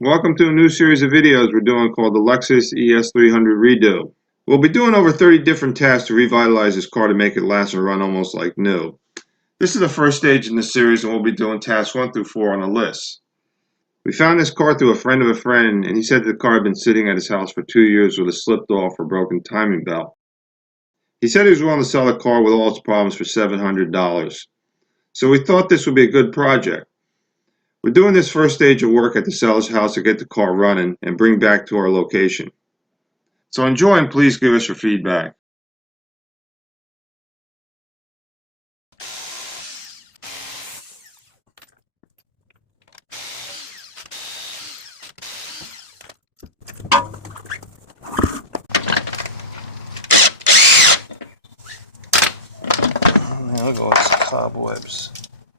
Welcome to a new series of videos we're doing called the Lexus ES300 Redo. We'll be doing over 30 different tasks to revitalize this car to make it last and run almost like new. This is the first stage in this series, and we'll be doing tasks 1 through 4 on the list. We found this car through a friend of a friend, and he said the car had been sitting at his house for 2 years with a slipped off or broken timing belt. He said he was willing to sell the car with all its problems for $700. So we thought this would be a good project. We're doing this first stage of work at the seller's house to get the car running and bring back to our location. So enjoy and please give us your feedback. Man, look at all these cobwebs.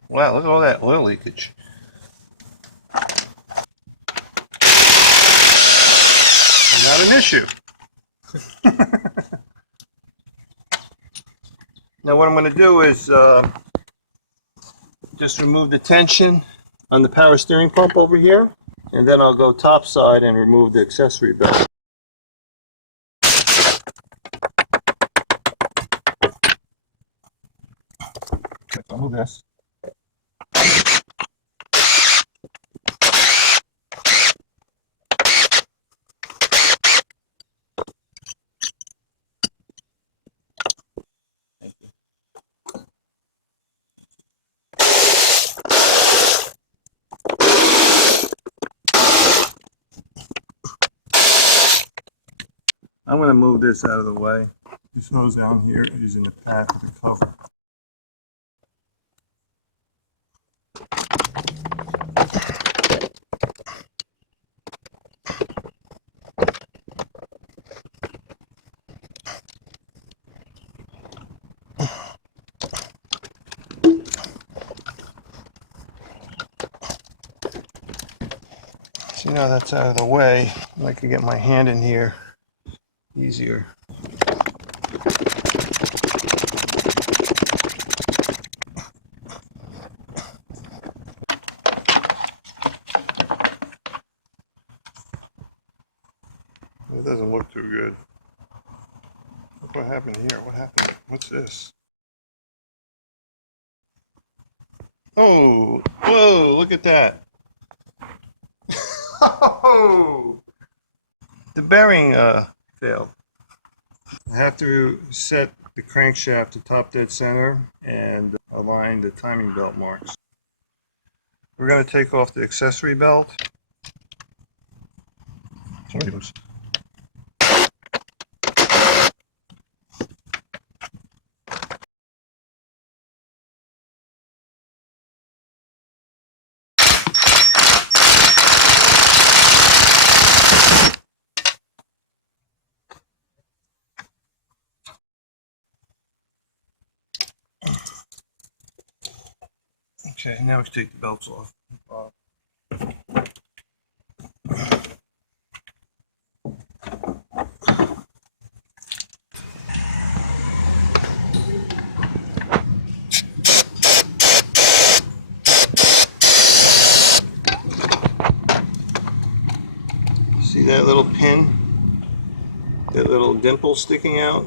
Wow, look at all that oil leakage. Not an issue. Now what I'm going to do is just remove the tension on the power steering pump over here, and then I'll go top side and remove the accessory belt. Okay, I'll move this. I'm going to move this out of the way. This hose down here is in the path of the cover. See, now that's out of the way, I can get my hand in here easier. It doesn't look too good. Look what happened here. What happened? What's this? Oh, whoa, look at that. Oh, the bearing failed. I have to set the crankshaft to top dead center and align the timing belt marks. We're going to take off the accessory belt. Okay, now we take the belts off. See that little pin? That little dimple sticking out?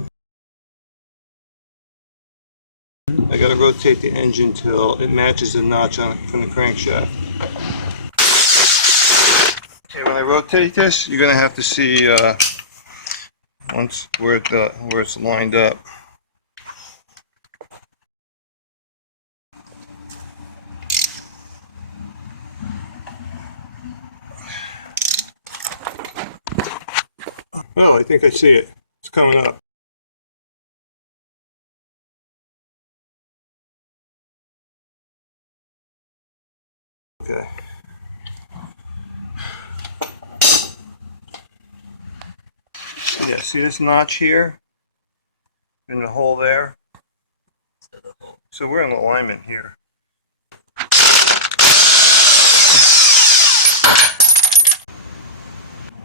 I gotta rotate the engine till it matches the notch on from the crankshaft. Okay, when I rotate this, you're gonna have to see once where it's lined up. Oh, I think I see it. It's coming up. Okay. Yeah, see this notch here? In the hole there? So we're in alignment here.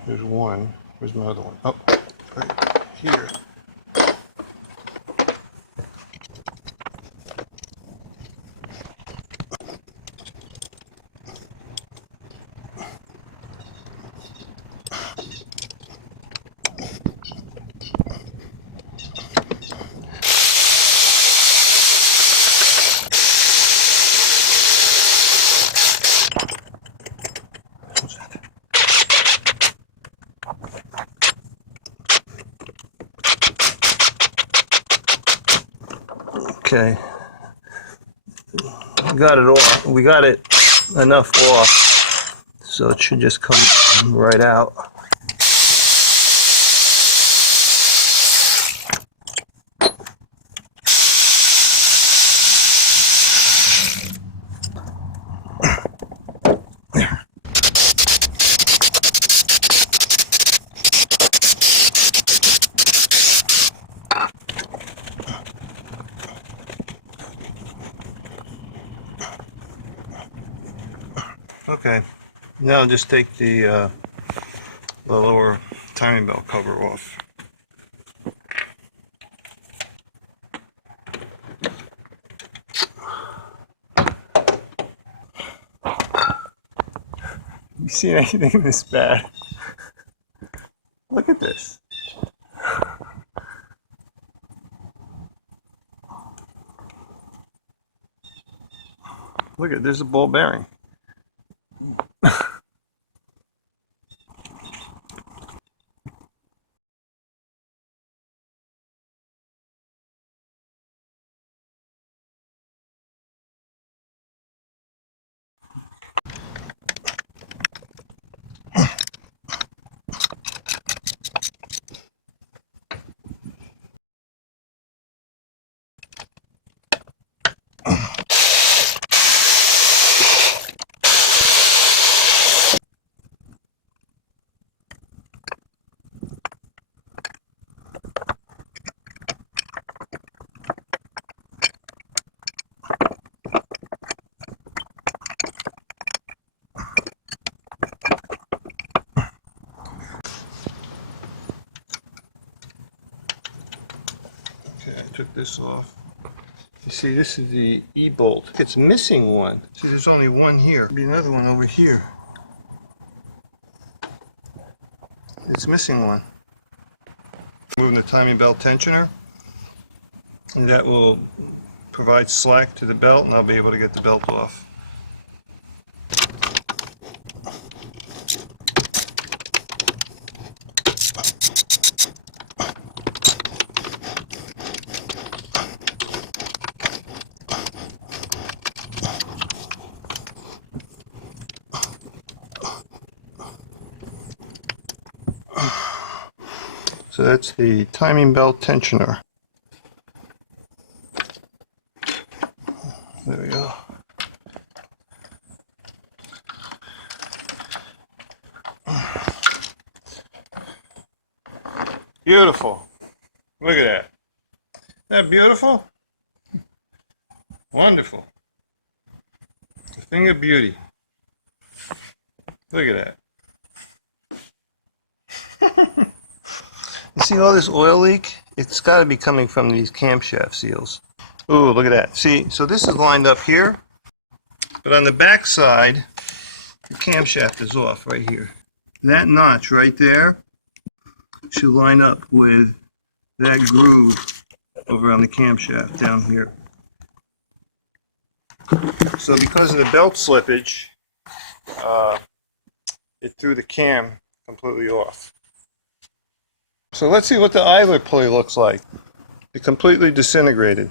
There's one. Where's my other one? Oh, right here. Okay, we got it off. We got it enough off, so it should just come right out. Okay, now just take the lower timing belt cover off. You seen anything this bad? Look at this. Look at, there's a ball bearing. Okay, I took this off. You see, this is the E-bolt. It's missing one. See, there's only one here. There'll be another one over here. It's missing one. Moving the timing belt tensioner, and that will provide slack to the belt, and I'll be able to get the belt off. So that's the timing belt tensioner. There we go. Beautiful. Look at that. Isn't that beautiful? Wonderful. A thing of beauty. Look at that. You see all this oil leak? It's got to be coming from these camshaft seals. Ooh, look at that. See, so this is lined up here, but on the back side, the camshaft is off right here. That notch right there should line up with that groove over on the camshaft down here. So because of the belt slippage, it threw the cam completely off. So let's see what the idler pulley looks like. It completely disintegrated.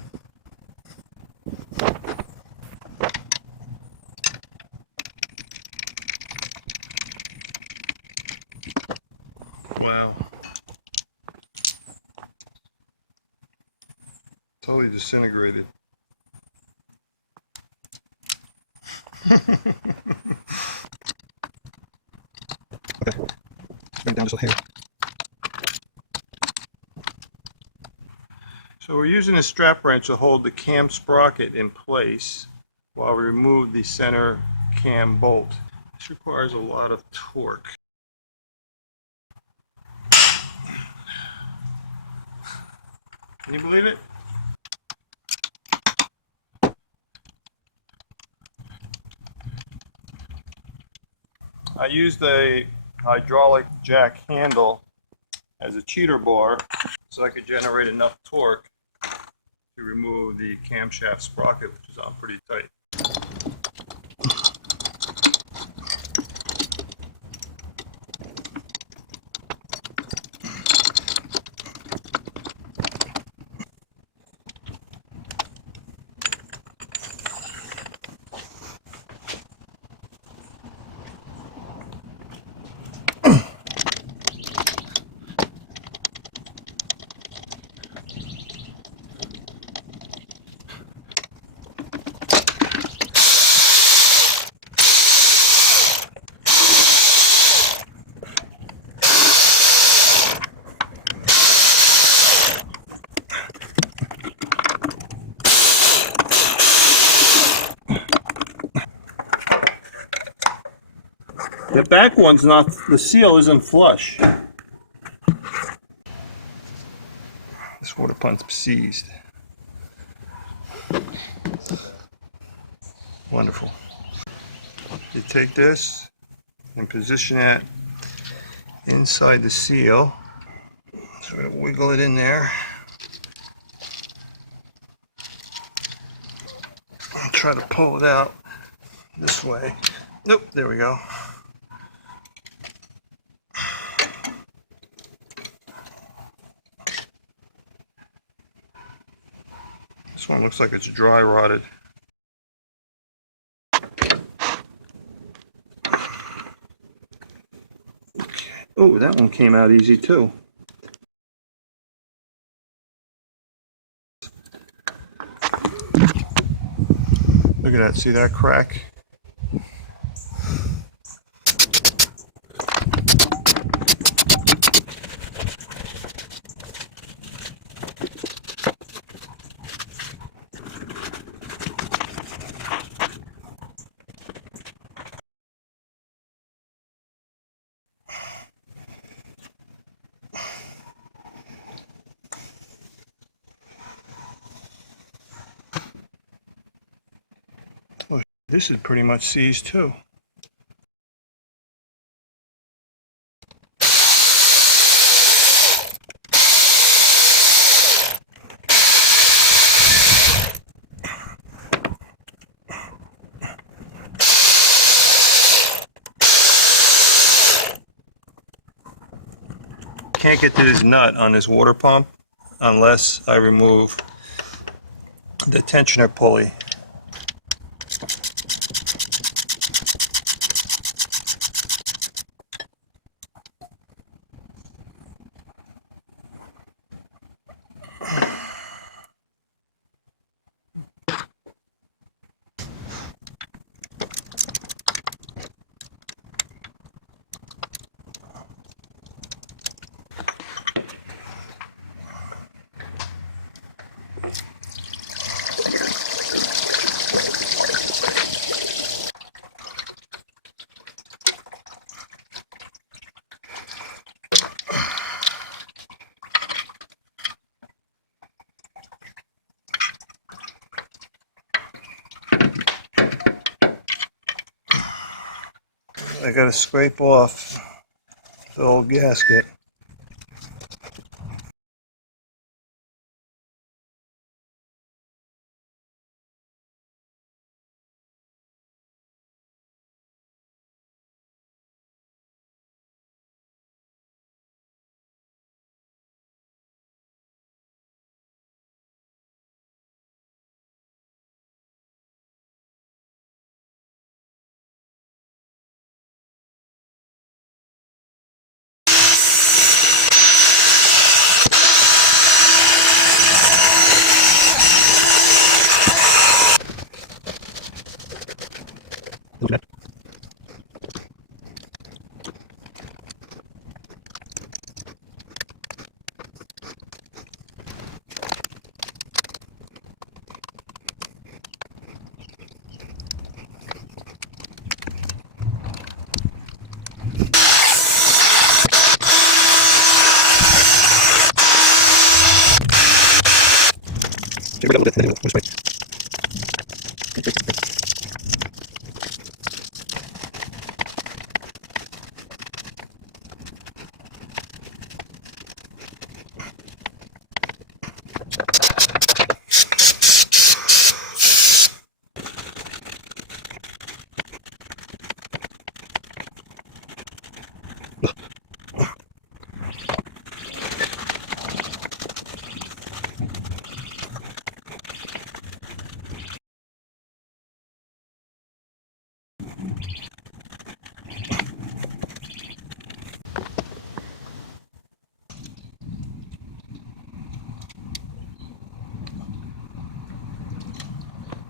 Wow. Totally disintegrated. Okay. Bring it down just a hair. So we're using a strap wrench to hold the cam sprocket in place while we remove the center cam bolt. This requires a lot of torque. Can you believe it? I used a hydraulic jack handle as a cheater bar so I could generate enough torque to remove the camshaft sprocket, which is on pretty tight. The back one's not, the seal isn't flush. This water pump's seized. Wonderful. You take this and position it inside the seal. Sort of wiggle it in there. And try to pull it out this way. Nope, there we go. This one looks like it's dry rotted. Oh, that one came out easy too. Look at that, see that crack? Oh, this is pretty much seized too. Can't get to this nut on this water pump unless I remove the tensioner pulley. I gotta scrape off the old gasket.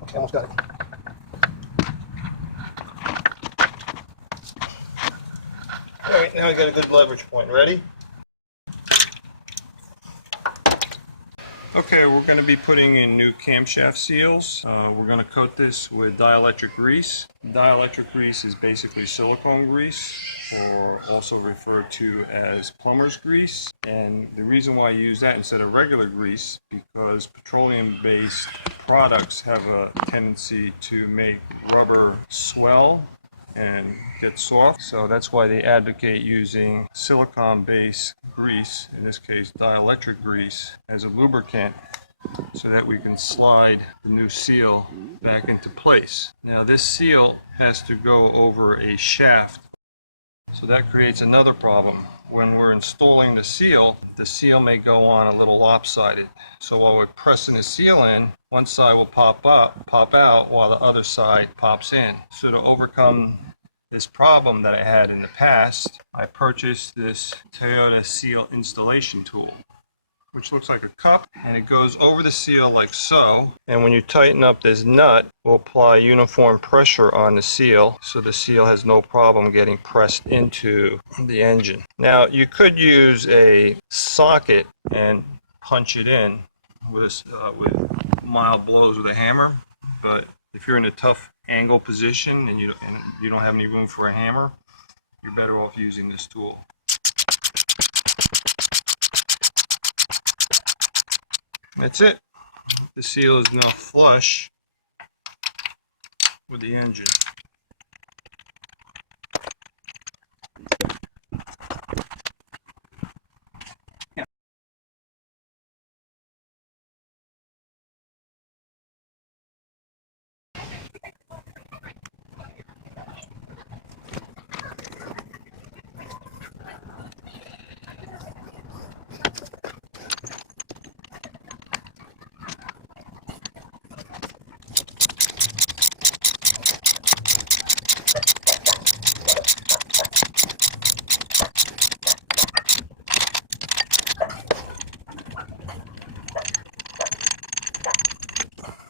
Okay, almost got it. Alright, now I got a good leverage point. Ready? Okay, we're going to be putting in new camshaft seals. We're going to coat this with dielectric grease. Dielectric grease is basically silicone grease, or also referred to as plumber's grease. And the reason why I use that instead of regular grease, because petroleum-based products have a tendency to make rubber swell and get soft. So that's why they advocate using silicone-based grease, in this case dielectric grease, as a lubricant, so that we can slide the new seal back into place. Now this seal has to go over a shaft, so that creates another problem. When we're installing the seal may go on a little lopsided. So while we're pressing the seal in, one side will pop out, while the other side pops in. So to overcome this problem that I had in the past, I purchased this Toyota seal installation tool, which looks like a cup, and it goes over the seal like so. And when you tighten up this nut, we'll apply uniform pressure on the seal, so the seal has no problem getting pressed into the engine. Now you could use a socket and punch it in with mild blows with a hammer, but if you're in a tough angle position and you don't have any room for a hammer, you're better off using this tool. That's it. The seal is now flush with the engine.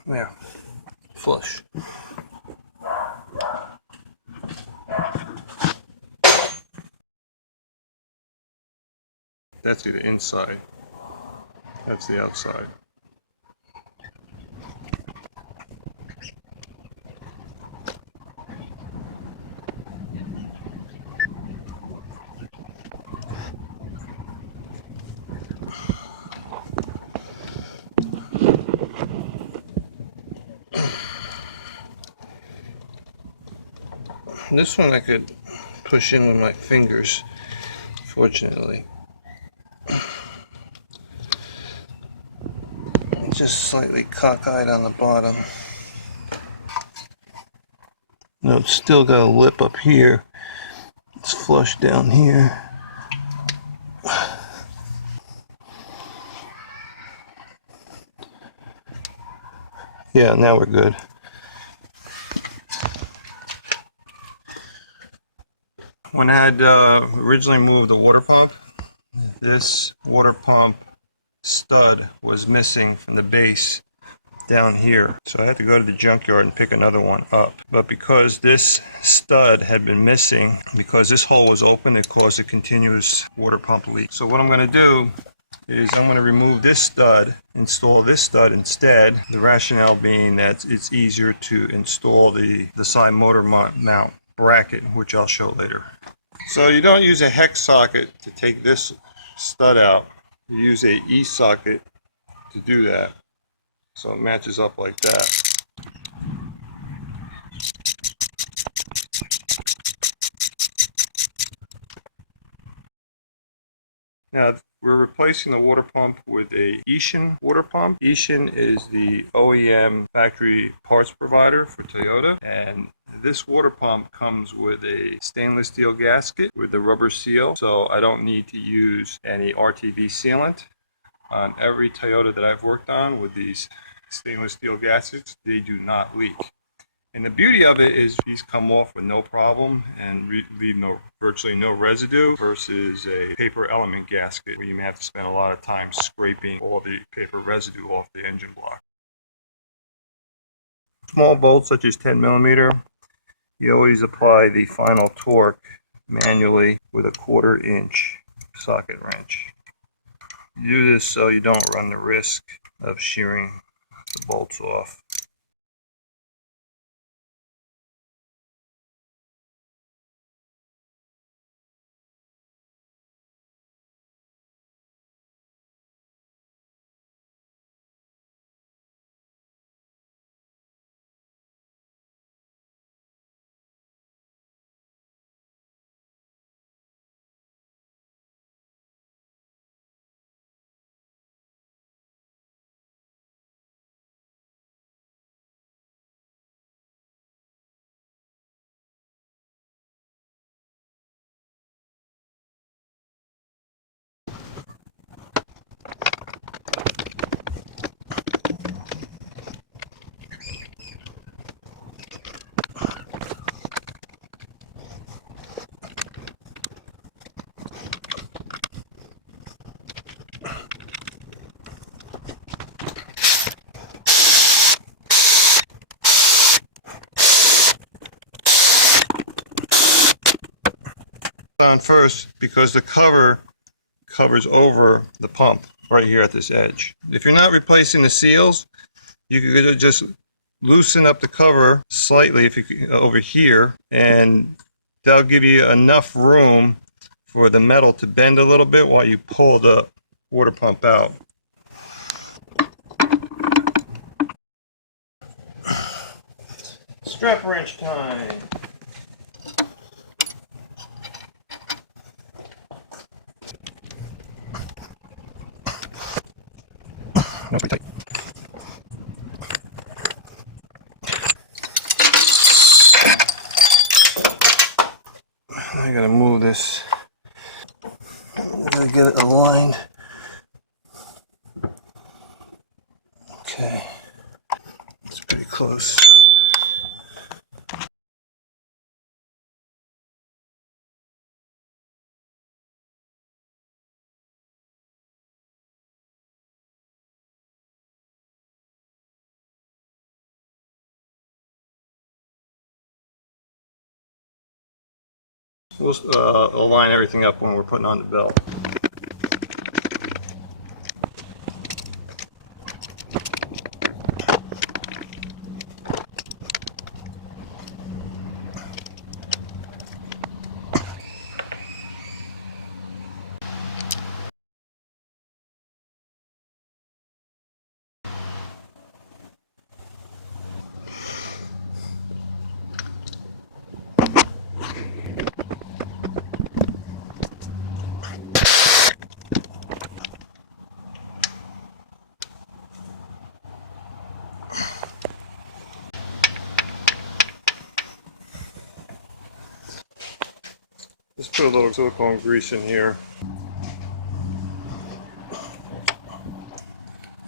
There, flush. That's the inside. That's the outside. This one I could push in with my fingers, fortunately. Just slightly cockeyed on the bottom. No, it's still got a lip up here. It's flush down here. Yeah, now we're good. When I had originally moved the water pump, this water pump stud was missing from the base down here. So I had to go to the junkyard and pick another one up. But because this stud had been missing, because this hole was open, it caused a continuous water pump leak. So what I'm going to do is I'm going to remove this stud, install this stud instead. The rationale being that it's easier to install the side motor mount bracket, which I'll show later. So you don't use a hex socket to take this stud out. You use a E-socket to do that. So it matches up like that. Now we're replacing the water pump with a Ishin water pump. Ishin is the OEM factory parts provider for Toyota, and this water pump comes with a stainless steel gasket with the rubber seal, so I don't need to use any RTV sealant. On every Toyota that I've worked on with these stainless steel gaskets, they do not leak. And the beauty of it is these come off with no problem and leave virtually no residue, versus a paper element gasket where you may have to spend a lot of time scraping all the paper residue off the engine block. Small bolts such as 10mm, you always apply the final torque manually with a 1/4 inch socket wrench. You do this so you don't run the risk of shearing the bolts off. On first because the cover covers over the pump right here at this edge. If you're not replacing the seals, you could just loosen up the cover slightly if you over here, and that'll give you enough room for the metal to bend a little bit while you pull the water pump out. Strap wrench time. No, pretty tight. I gotta move this. I gotta get it aligned. Okay, it's pretty close. We'll align everything up when we're putting on the belt. Just put a little silicone grease in here.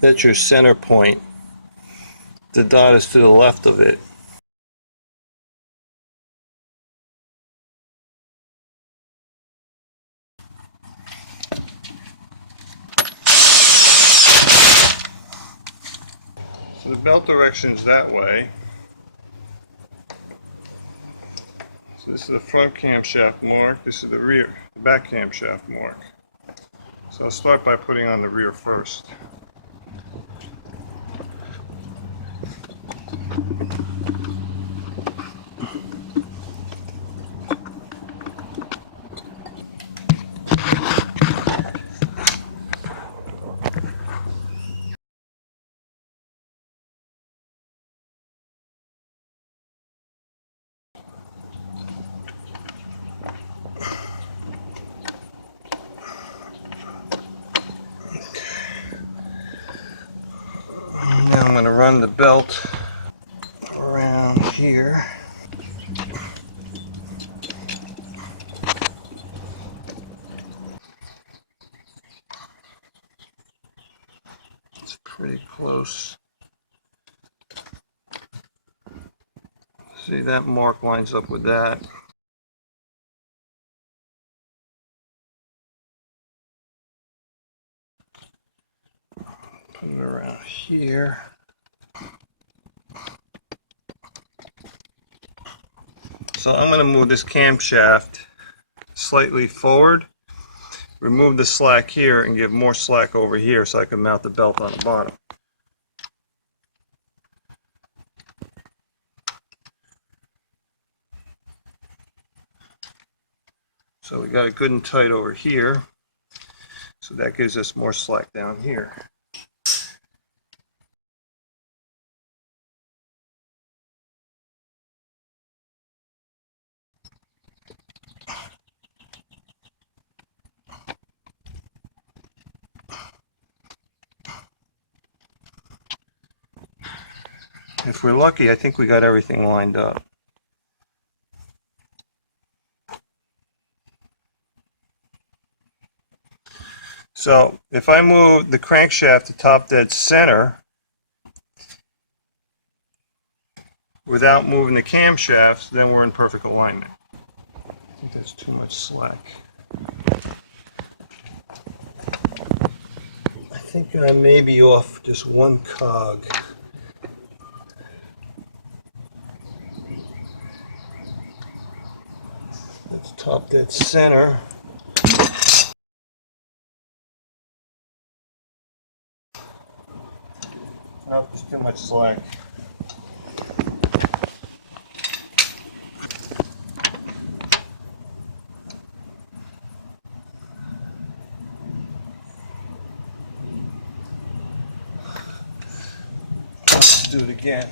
That's your center point. The dot is to the left of it. So the belt direction is that way. So this is the front camshaft mark, this is the back camshaft mark. So I'll start by putting on the rear first. Now I'm going to run the belt around here. It's pretty close. See, that mark lines up with that. Put it around here. So I'm going to move this camshaft slightly forward, remove the slack here, and give more slack over here so I can mount the belt on the bottom. So we got it good and tight over here. So that gives us more slack down here. If we're lucky, I think we got everything lined up. So if I move the crankshaft to top dead center without moving the camshaft, then we're in perfect alignment. I think that's too much slack. I think I may be off just one cog. Let's top dead center. Oh, there's too much slack. Let's do it again.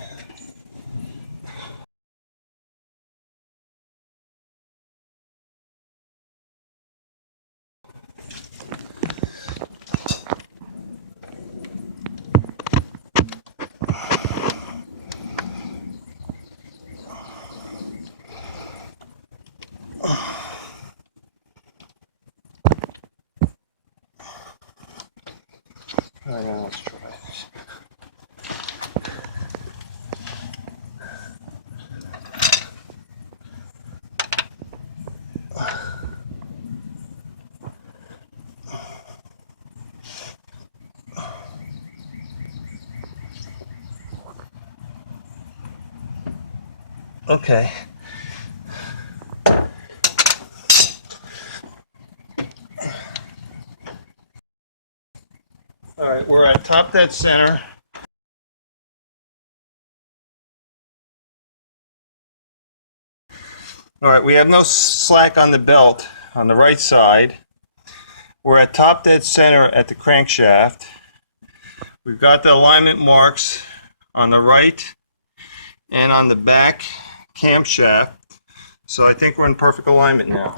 All right, now let's try this. Okay. All right, we're at top dead center. All right, we have no slack on the belt on the right side. We're at top dead center at the crankshaft. We've got the alignment marks on the right and on the back camshaft. So I think we're in perfect alignment now.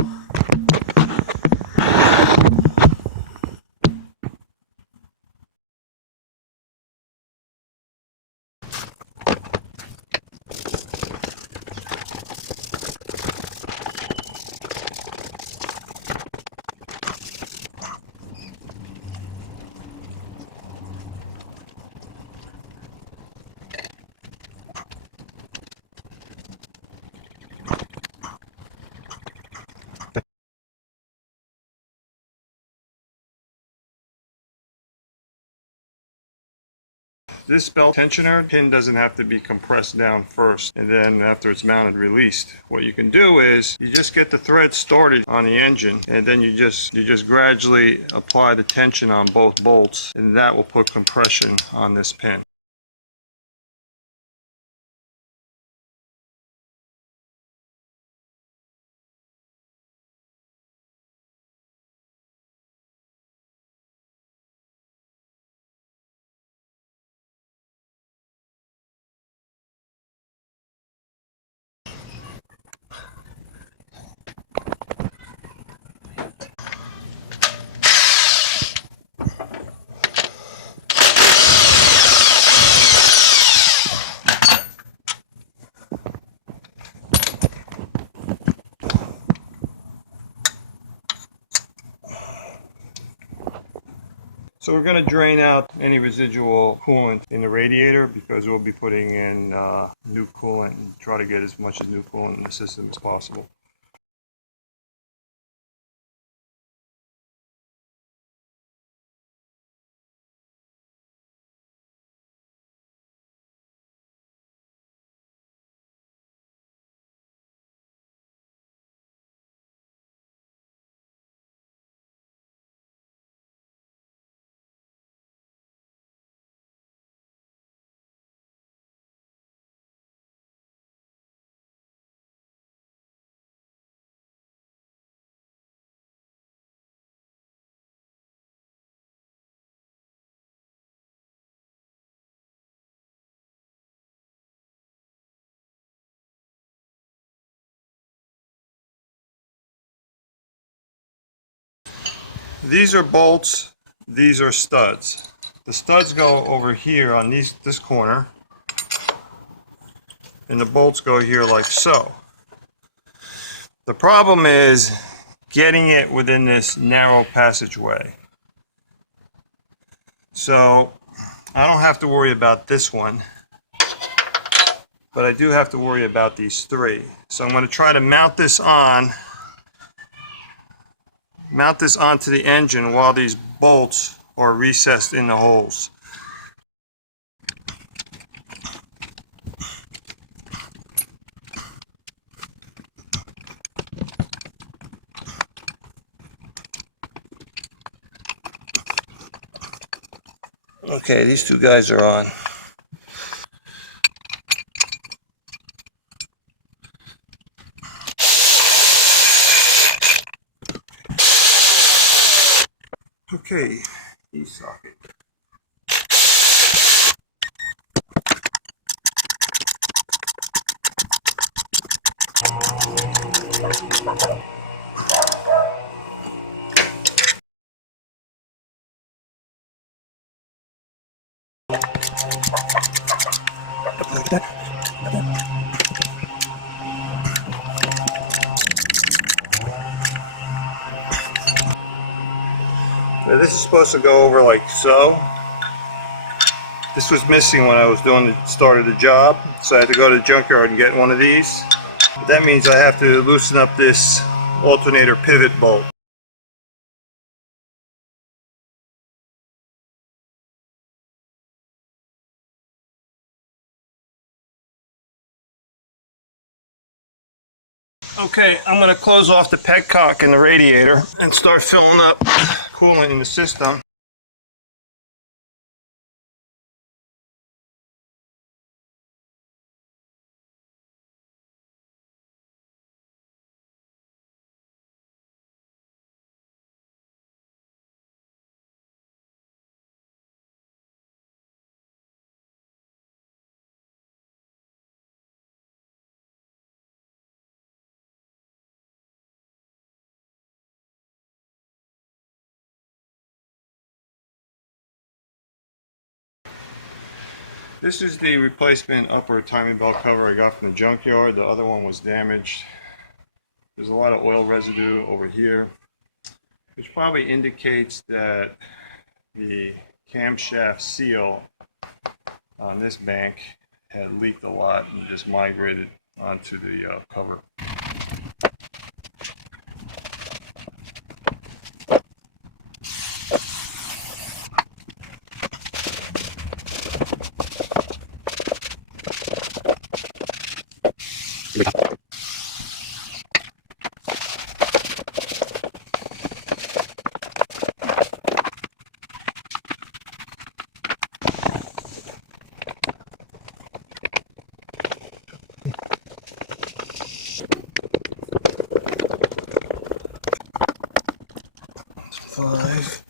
This belt tensioner pin doesn't have to be compressed down first and then after it's mounted released. What you can do is you just get the thread started on the engine and then you just gradually apply the tension on both bolts and that will put compression on this pin. So we're going to drain out any residual coolant in the radiator because we'll be putting in new coolant and try to get as much new coolant in the system as possible. These are bolts, these are studs. The studs go over here on this corner, and the bolts go here like so. The problem is getting it within this narrow passageway. So I don't have to worry about this one, but I do have to worry about these three. So I'm going to try to mount this onto the engine while these bolts are recessed in the holes. Okay, these two guys are on. Okay, e-socket. Now this is supposed to go over like so. This was missing when I was started the job, so I had to go to the junkyard and get one of these. But that means I have to loosen up this alternator pivot bolt. Okay, I'm going to close off the petcock in the radiator and start filling up coolant in the system. This is the replacement upper timing belt cover I got from the junkyard. The other one was damaged. There's a lot of oil residue over here, which probably indicates that the camshaft seal on this bank had leaked a lot and just migrated onto the cover. Five.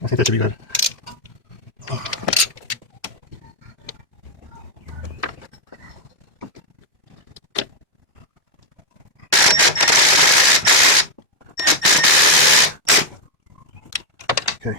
I think that should be good. Okay.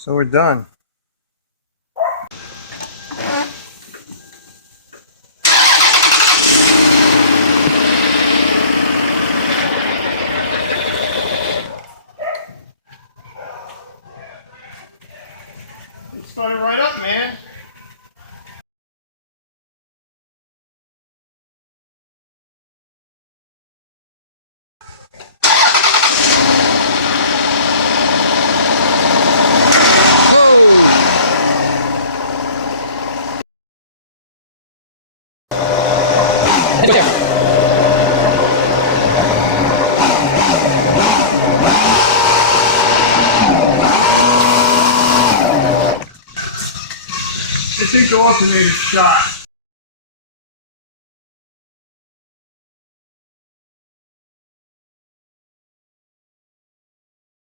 So we're done. It started right up, man. This thing's alternator shot.